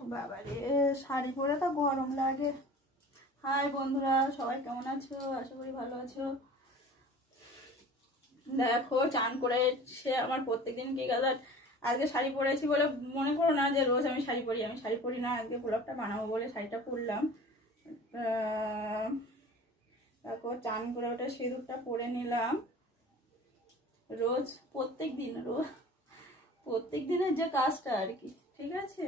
বাবা রে, শাড়ি পরে তো গরম লাগে। হাই বন্ধুরা, সবাই কেমন আছো? আশা করি ভালো আছো। দেখো, চান করে সে আমার প্রত্যেকদিন কি গাদার আজকে শাড়ি পরেছি বলে মনে করো না যে রোজ আমি শাড়ি পরি। আমি শাড়ি পরি না, আজকে ব্লগটা বানাবো বলে শাড়িটা পরলাম। দেখো, চান করে ওটা সিঁদুরটা পরে নিলাম। রোজ প্রত্যেক দিনের যে কাজটা আর কি, ঠিক আছে।